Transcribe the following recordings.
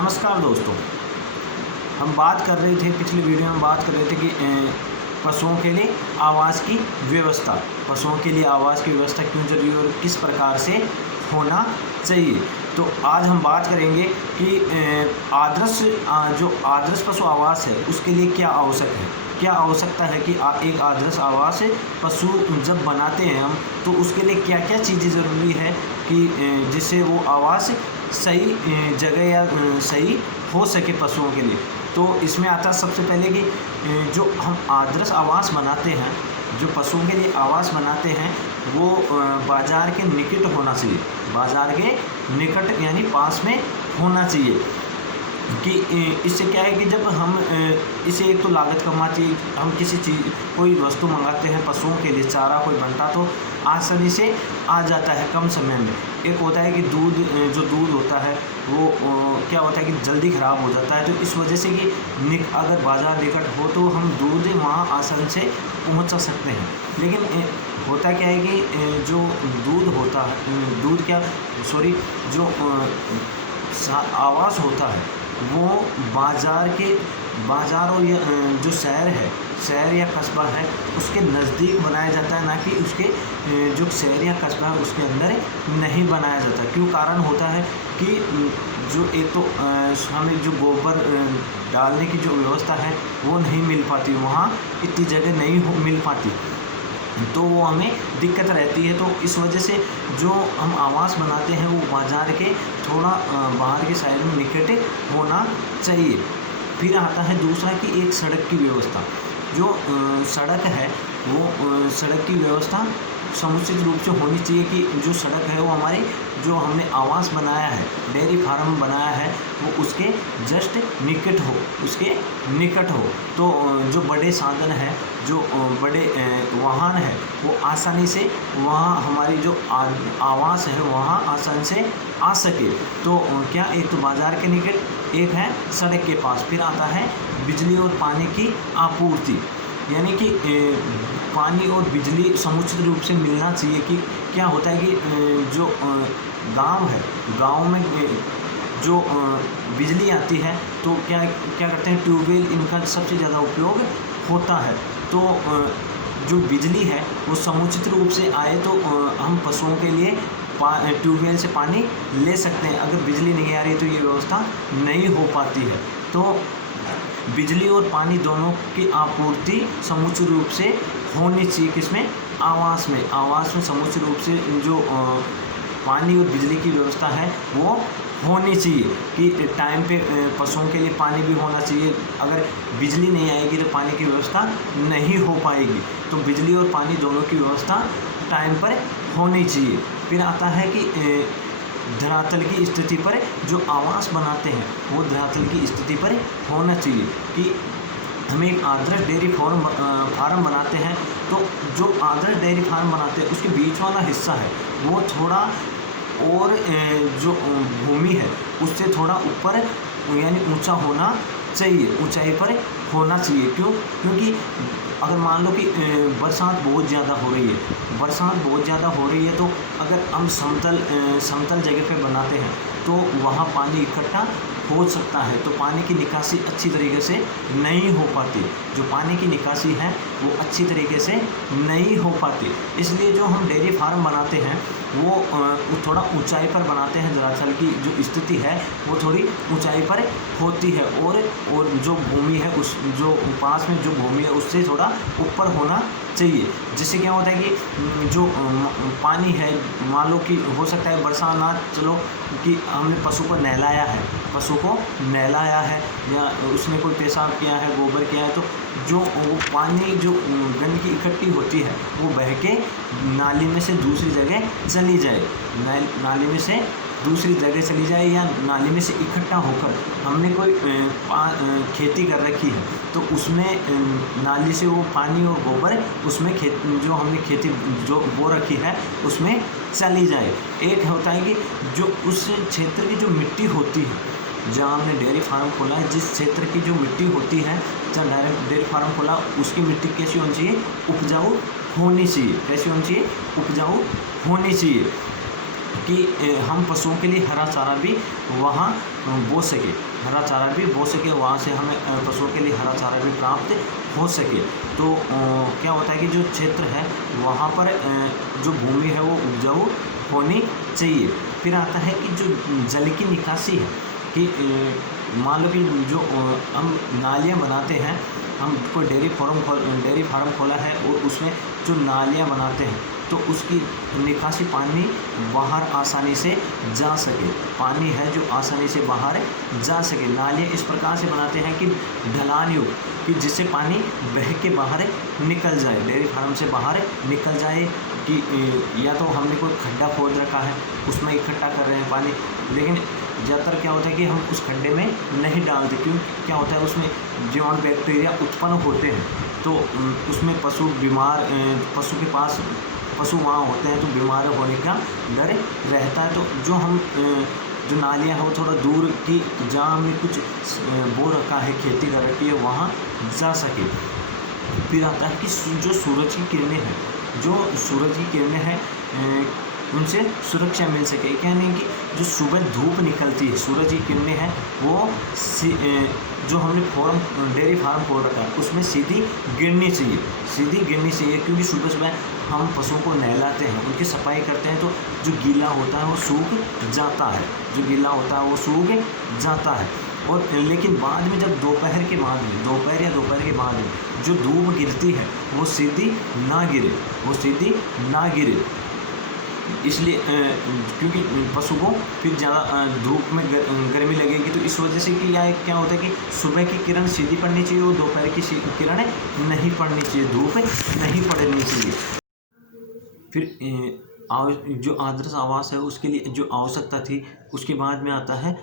नमस्कार दोस्तों। हम बात कर रहे थे, पिछले वीडियो में बात कर रहे थे कि पशुओं के लिए आवास की व्यवस्था, पशुओं के लिए आवास की व्यवस्था क्यों जरूरी और किस प्रकार से होना चाहिए। तो आज हम बात करेंगे कि जो आदर्श पशु आवास है उसके लिए क्या आवश्यक है, क्या आवश्यकता है कि एक आदर्श आवास पशु जब बनाते हैं हम, तो उसके लिए क्या क्या चीज़ें ज़रूरी है कि जिससे वो आवास सही जगह या सही हो सके पशुओं के लिए। तो इसमें आता है सबसे पहले कि जो हम आदर्श आवास बनाते हैं, जो पशुओं के लिए आवास बनाते हैं, वो बाज़ार के निकट होना चाहिए, बाज़ार के निकट यानी पास में होना चाहिए। कि इससे क्या है कि जब हम इसे एक तो लागत कम आती है, हम किसी चीज़ कोई वस्तु मंगाते हैं पशुओं के लिए, चारा कोई बनता तो आसानी से आ जाता है कम समय में। एक होता है कि जो दूध होता है वो क्या होता है कि जल्दी ख़राब हो जाता है, तो इस वजह से कि अगर बाज़ार निकट हो तो हम दूध वहाँ आसानी से पहुँचा सकते हैं। लेकिन होता क्या है कि जो दूध होता है, जो आवास होता है वो बाज़ारों या जो शहर या कस्बा है उसके नज़दीक बनाया जाता है, ना कि उसके जो शहर या कस्बा है उसके अंदर नहीं बनाया जाता। क्यों? कारण होता है कि जो एक तो हमें जो गोबर डालने की जो व्यवस्था है वो नहीं मिल पाती, वहाँ इतनी जगह नहीं मिल पाती, तो वो हमें दिक्कत रहती है। तो इस वजह से जो हम आवास बनाते हैं वो बाज़ार के थोड़ा बाहर के साइड में निकट होना चाहिए। फिर आता है दूसरा कि एक सड़क की व्यवस्था। जो सड़क है वो सड़क की व्यवस्था समुचित रूप से होनी चाहिए कि जो सड़क है वो हमारी जो हमने आवास बनाया है, डेयरी फार्म बनाया है, वो उसके जस्ट निकट हो, उसके निकट हो। तो जो बड़े साधन है, जो बड़े वाहन है, वो आसानी से वहाँ हमारी जो आवास है वहाँ आसानी से आ सके। तो क्या, एक तो बाज़ार के निकट, एक है सड़क के पास। फिर आता है बिजली और पानी की आपूर्ति, यानी कि पानी और बिजली समुचित रूप से मिलना चाहिए। कि क्या होता है कि जो गांव है, गांव में जो बिजली आती है तो क्या करते हैं, ट्यूबवेल इनका सबसे ज़्यादा उपयोग होता है। तो जो बिजली है वो समुचित रूप से आए तो हम पशुओं के लिए ट्यूबवेल से पानी ले सकते हैं। अगर बिजली नहीं आ रही तो ये व्यवस्था नहीं हो पाती है। तो बिजली और पानी दोनों की आपूर्ति समुचित रूप से होनी चाहिए। किसमें? आवास में समुचित रूप से जो पानी और बिजली की व्यवस्था है वो होनी चाहिए कि टाइम पे पशुओं के लिए पानी भी होना चाहिए। अगर बिजली नहीं आएगी तो पानी की व्यवस्था नहीं हो पाएगी। तो बिजली और पानी दोनों की व्यवस्था टाइम पर होनी चाहिए। फिर आता है कि धरातल की स्थिति पर जो आवास बनाते हैं वो धरातल की स्थिति पर होना चाहिए। कि हम एक आदर्श डेयरी फार्म बनाते हैं तो जो आदर्श डेयरी फार्म बनाते हैं उसके बीच वाला हिस्सा है वो थोड़ा और जो भूमि है उससे थोड़ा ऊपर यानी ऊंचा होना चाहिए, ऊंचाई पर होना चाहिए। क्यों? क्योंकि अगर मान लो कि बरसात बहुत ज़्यादा हो रही है, तो अगर हम समतल जगह पे बनाते हैं तो वहाँ पानी इकट्ठा हो सकता है, तो पानी की निकासी अच्छी तरीके से नहीं हो पाती। जो पानी की निकासी है वो अच्छी तरीके से नहीं हो पाती। इसलिए जो हम डेयरी फार्म बनाते हैं वो थोड़ा ऊंचाई पर बनाते हैं। दरअसल की जो स्थिति है वो थोड़ी ऊंचाई पर होती है, और जो भूमि है उस जो पास में जो भूमि है उससे थोड़ा ऊपर होना चाहिए। जिससे क्या होता है कि जो पानी है, मान लो कि हो सकता है बरसात, चलो कि हमने पशु को नहलाया है या उसने कोई पेशाब किया है, गोबर किया है, तो जो वो पानी जो गंदगी इकट्ठी होती है वो बह के नाली में से दूसरी जगह चली जाए, नाली में से दूसरी जगह चली जाए, या नाली में से इकट्ठा होकर हमने कोई खेती कर रखी है तो उसमें नाली से वो पानी और गोबर उसमें जो हमने खेती जो बो रखी है उसमें चली जाए। एक होता है कि जो उस क्षेत्र की जो मिट्टी होती है, जहाँ हमने डेयरी फार्म खोला है, जिस क्षेत्र की जो मिट्टी होती है, जहाँ डेयरी फार्म खोला, उसकी मिट्टी कैसी होनी चाहिए? उपजाऊ होनी चाहिए। कैसी होनी चाहिए? उपजाऊ होनी चाहिए। कि हम पशुओं के लिए हरा चारा भी वहाँ बो सके, हरा चारा भी बो सके, वहाँ से हमें पशुओं के लिए हरा चारा भी प्राप्त हो सके। तो क्या होता है कि जो क्षेत्र है वहाँ पर जो भूमि है वो उपजाऊ होनी चाहिए। फिर आता है कि जो जल की निकासी है, कि मान लो कि जो हम नालियाँ बनाते हैं, हम कोई डेयरी फार्म खोला है और उसमें जो नालियाँ बनाते हैं तो उसकी निकासी पानी बाहर आसानी से जा सके, पानी है जो आसानी से बाहर जा सके। नालियाँ इस प्रकार से बनाते हैं कि ढलान युक्त, कि जिससे पानी बह के बाहर निकल जाए, डेयरी फार्म से बाहर निकल जाए। कि या तो हमने कोई खड्डा खोद रखा है उसमें इकट्ठा कर रहे हैं पानी, लेकिन ज़्यादातर क्या होता है कि हम उस खड्डे में नहीं डालते, क्यों क्या होता है उसमें जीवाणु बैक्टीरिया उत्पन्न होते हैं, तो उसमें पशु बीमार, पशु के पास पशु वहाँ होते हैं तो बीमार होने का डर रहता है। तो जो हम जो नालियाँ हैं वो थोड़ा दूर की, जहाँ हमने कुछ बो रखा है, खेती कर रखी है, वहाँ जा सके। फिर आता है कि जो सूरज की किरणें हैं, जो सूरज की किरणें हैं उनसे सुरक्षा मिल सके। क्या नहीं कि जो सुबह धूप निकलती है, सूरज की किरणें हैं वो जो हमने डेयरी फार्म खोल रखा है उसमें सीधी गिरनी चाहिए, सीधी गिरनी चाहिए, क्योंकि सुबह सुबह हम पशुओं को नहलाते हैं, उनकी सफाई करते हैं, तो जो गीला होता है वो सूख जाता है, जो गीला होता है वो सूख जाता है। और लेकिन बाद में जब दोपहर के बाद में, दोपहर के बाद में जो धूप गिरती है वो सीधी ना गिरे, वो सीधी ना गिरे, इसलिए क्योंकि पशु को फिर ज़्यादा धूप में गर्मी लगेगी, तो इस वजह से कि क्या होता है कि सुबह की किरण सीधी पड़नी चाहिए और दोपहर की किरण नहीं पड़नी चाहिए, धूप नहीं पड़नी चाहिए। फिर जो आदर्श आवास है उसके लिए जो आवश्यकता थी, उसके बाद में आता है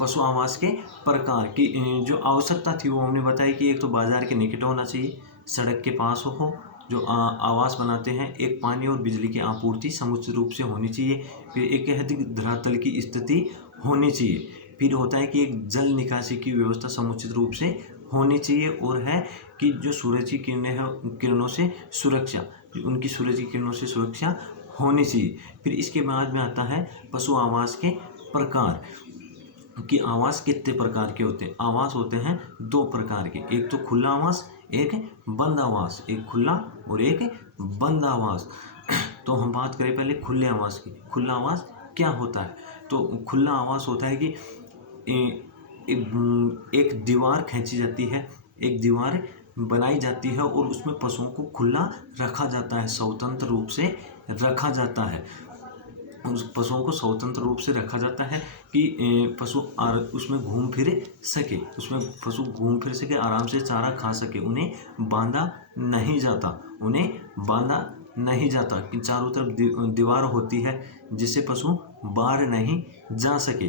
पशु आवास के प्रकार की। जो आवश्यकता थी वो हमने बताई कि एक तो बाजार के निकट होना चाहिए, सड़क के पास हो, जो आवास बनाते हैं, एक पानी और बिजली की आपूर्ति समुचित रूप से होनी चाहिए, फिर एक अधिक धरातल की स्थिति होनी चाहिए, फिर होता है कि एक जल निकासी की व्यवस्था समुचित रूप से होनी चाहिए, और है कि जो सूरज की किरणें हैं किरणों से सुरक्षा, उनकी सूरज की किरणों से सुरक्षा होनी चाहिए। फिर इसके बाद में आता है पशु आवास के प्रकार, कि आवास कितने प्रकार के होते हैं। आवास होते हैं दो प्रकार के, एक तो खुला आवास, एक बंद आवास, एक खुला और एक बंद आवास। तो हम बात करें पहले खुले आवास की। खुला आवास क्या होता है? तो खुला आवास होता है कि एक दीवार खींची जाती है, एक दीवार बनाई जाती है और उसमें पशुओं को खुला रखा जाता है, स्वतंत्र रूप से रखा जाता है, उस पशुओं को स्वतंत्र रूप से रखा जाता है कि पशु उसमें घूम फिर सके, उसमें पशु घूम फिर सके, आराम से चारा खा सके, उन्हें बांधा नहीं जाता, उन्हें बांधा नहीं जाता, कि चारों तरफ दीवार होती है जिससे पशु बाहर नहीं जा सके।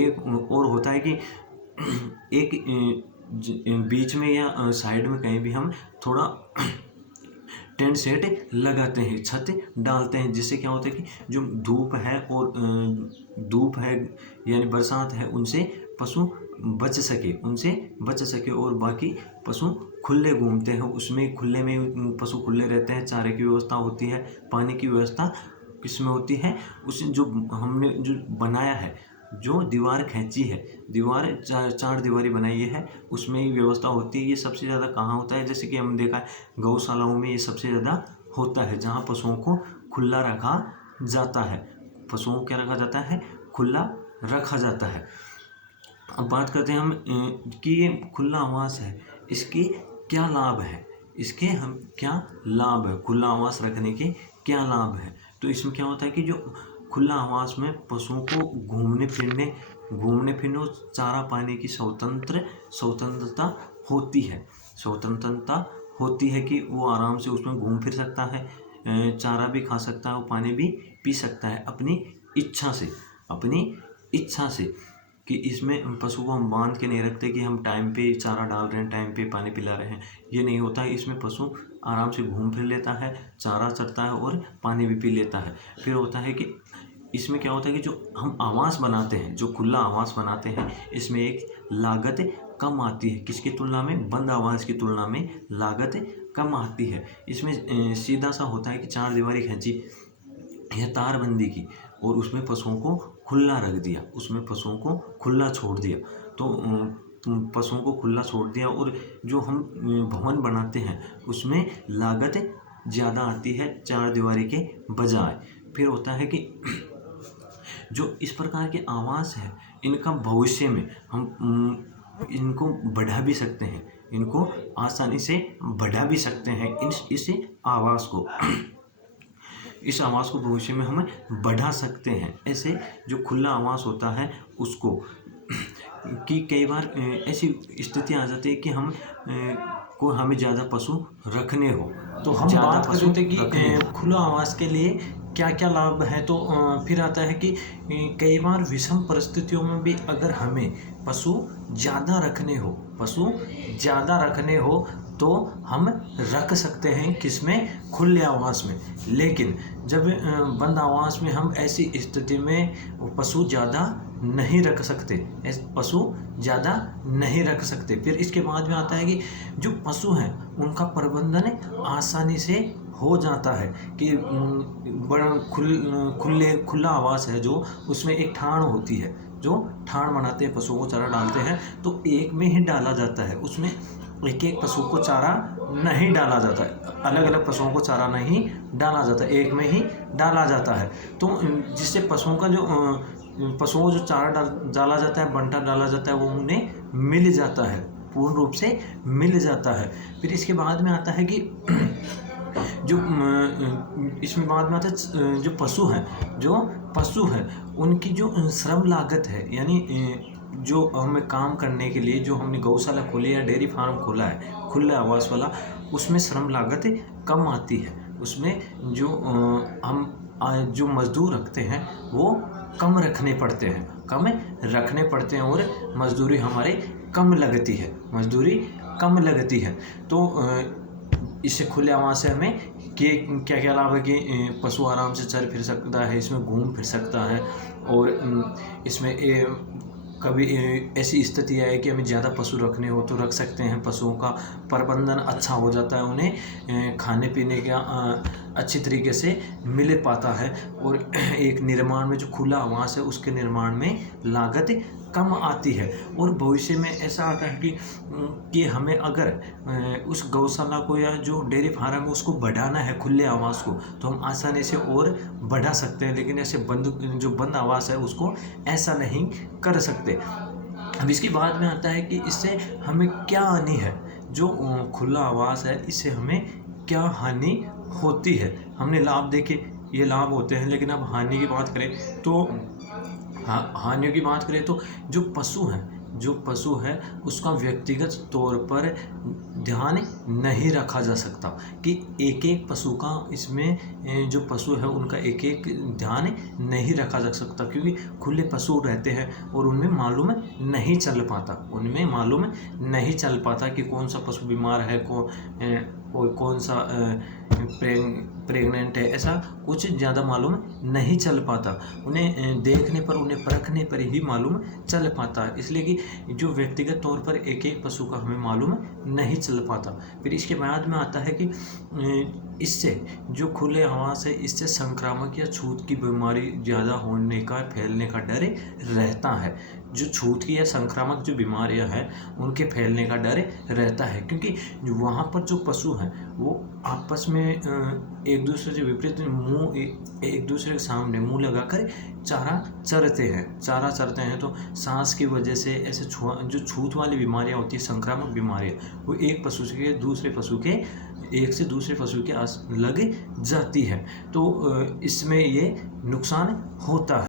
एक और होता है कि एक बीच में या साइड में कहीं भी हम थोड़ा टेंट सेट लगाते हैं, छत डालते हैं, जिससे क्या होता है कि जो धूप है और धूप है यानी बरसात है उनसे पशु बच सके और बाकी पशु खुले घूमते हैं, उसमें खुले में पशु खुले रहते हैं, चारे की व्यवस्था होती है, पानी की व्यवस्था किसमें होती है, उस जो हमने जो बनाया है, जो दीवार खींची है, दीवार चार दीवारी बनाई है, उसमें ही व्यवस्था होती है। ये सबसे ज़्यादा कहाँ होता है? जैसे कि हम देखा है गौशालाओं में ये सबसे ज़्यादा होता है, जहाँ पशुओं को खुला रखा जाता है, पशुओं को क्या रखा जाता है? खुला रखा जाता है। अब बात करते हैं हम कि ये खुला आवास है, इसके क्या लाभ है, इसके हम क्या लाभ है, खुला आवास रखने के क्या लाभ है? तो इसमें क्या होता है कि जो खुला आवास में पशुओं को घूमने फिरने और चारा पाने की स्वतंत्रता होती है कि वो आराम से उसमें घूम फिर सकता है, चारा भी खा सकता है और पानी भी पी सकता है अपनी इच्छा से, कि इसमें पशु को हम बांध के नहीं रखते कि हम टाइम पे चारा डाल रहे हैं, टाइम पे पानी पिला रहे हैं, ये नहीं होता है। इसमें पशु आराम से घूम फिर लेता है, चारा चरता है और पानी भी पी लेता है। फिर होता है कि इसमें क्या होता है कि जो हम आवास बनाते हैं, जो खुला आवास बनाते हैं, इसमें एक लागत कम आती है, किसकी तुलना में? बंद आवास की तुलना में लागत कम आती है। इसमें सीधा सा होता है कि चार दीवारी खींची, या तारबंदी की और उसमें पशुओं को खुला रख दिया, उसमें पशुओं को खुला छोड़ दिया, तो पशुओं को खुला छोड़ दिया और जो हम भवन बनाते हैं उसमें लागत ज़्यादा आती है चार दीवारी के बजाय। फिर होता है कि जो इस प्रकार के आवास है इनका भविष्य में हम इनको बढ़ा भी सकते हैं, इनको आसानी से बढ़ा भी सकते हैं इस आवास को इस आवास को भविष्य में हम बढ़ा सकते हैं। ऐसे जो खुला आवास होता है उसको कि कई बार ऐसी स्थिति आ जाती है कि हमें ज़्यादा पशु रखने हो, तो हम बात कर रहे थे कि खुला आवास के लिए क्या क्या लाभ है। तो फिर आता है कि कई बार विषम परिस्थितियों में भी अगर हमें पशु ज़्यादा रखने हो तो हम रख सकते हैं किसमें, खुले आवास में। लेकिन जब बंद आवास में हम ऐसी स्थिति में पशु ज़्यादा नहीं रख सकते। फिर इसके बाद में आता है कि जो पशु हैं उनका प्रबंधन आसानी से हो जाता है कि बड़ा खुला आवास है जो उसमें एक ठाण होती है, जो ठाण बनाते हैं पशुओं को चारा डालते हैं तो एक में ही डाला जाता है, उसमें एक पशु को चारा नहीं डाला जाता है, अलग अलग पशुओं को चारा नहीं डाला जाता, एक में ही डाला जाता है। तो जिससे पशुओं को जो चारा डाला जाता है, बंटा डाला जाता है, वो उन्हें मिल जाता है, पूर्ण रूप से मिल जाता है। फिर इसके बाद में आता है कि इसमें बाद में आता है जो पशु हैं उनकी जो श्रम लागत है, यानी जो हमें काम करने के लिए जो हमने गौशाला खोली या डेयरी फार्म खोला है खुला आवास वाला, उसमें श्रम लागत कम आती है, उसमें हम जो मजदूर रखते हैं वो कम रखने पड़ते हैं और मजदूरी हमारे कम लगती है। तो इससे खुले आवास से हमें क्या क्या लाभ है कि पशु आराम से चल फिर सकता है, इसमें घूम फिर सकता है और इसमें कभी ऐसी स्थिति आए कि हमें ज़्यादा पशु रखने हो तो रख सकते हैं, पशुओं का प्रबंधन अच्छा हो जाता है, उन्हें खाने पीने का अच्छी तरीके से मिल पाता है और एक निर्माण में जो खुला आवास है उसके निर्माण में लागत कम आती है। और भविष्य में ऐसा आता है कि हमें अगर उस गौशाला को या जो डेयरी फार्म है उसको बढ़ाना है खुले आवास को, तो हम आसानी से और बढ़ा सकते हैं, लेकिन ऐसे बंद आवास है उसको ऐसा नहीं कर सकते। अब इसके बाद में आता है कि इससे हमें क्या हानि है, जो खुला आवास है इससे हमें क्या हानि होती है। हमने लाभ देखे, ये लाभ होते हैं, लेकिन अब हानि की बात करें तो हानियों की बात करें तो जो पशु है उसका व्यक्तिगत तौर पर ध्यान नहीं रखा जा सकता कि एक पशु का, इसमें जो पशु है उनका एक ध्यान नहीं रखा जा सकता, क्योंकि खुले पशु रहते हैं और उनमें मालूम नहीं चल पाता कि कौन सा पशु बीमार है, कौन सा प्रेग्नेंट है, ऐसा कुछ ज़्यादा मालूम नहीं चल पाता। उन्हें देखने पर, उन्हें परखने पर ही मालूम चल पाता है, इसलिए कि जो व्यक्तिगत तौर पर एक पशु का हमें मालूम नहीं चल पाता। फिर इसके बाद में आता है कि इससे जो खुले आवास है इससे संक्रामक या छूत की बीमारी ज़्यादा होने का, फैलने का डर रहता है। जो छूत की या संक्रामक जो बीमारियां हैं उनके फैलने का डर रहता है, क्योंकि वहाँ पर जो पशु हैं वो आपस में एक दूसरे से विपरीत एक दूसरे के सामने मुंह लगाकर चारा चरते हैं, तो सांस की वजह से ऐसे जो छूत वाली बीमारियां होती है, संक्रामक बीमारियां, वो एक से दूसरे पशु के लग जाती है, तो इसमें ये नुकसान होता है।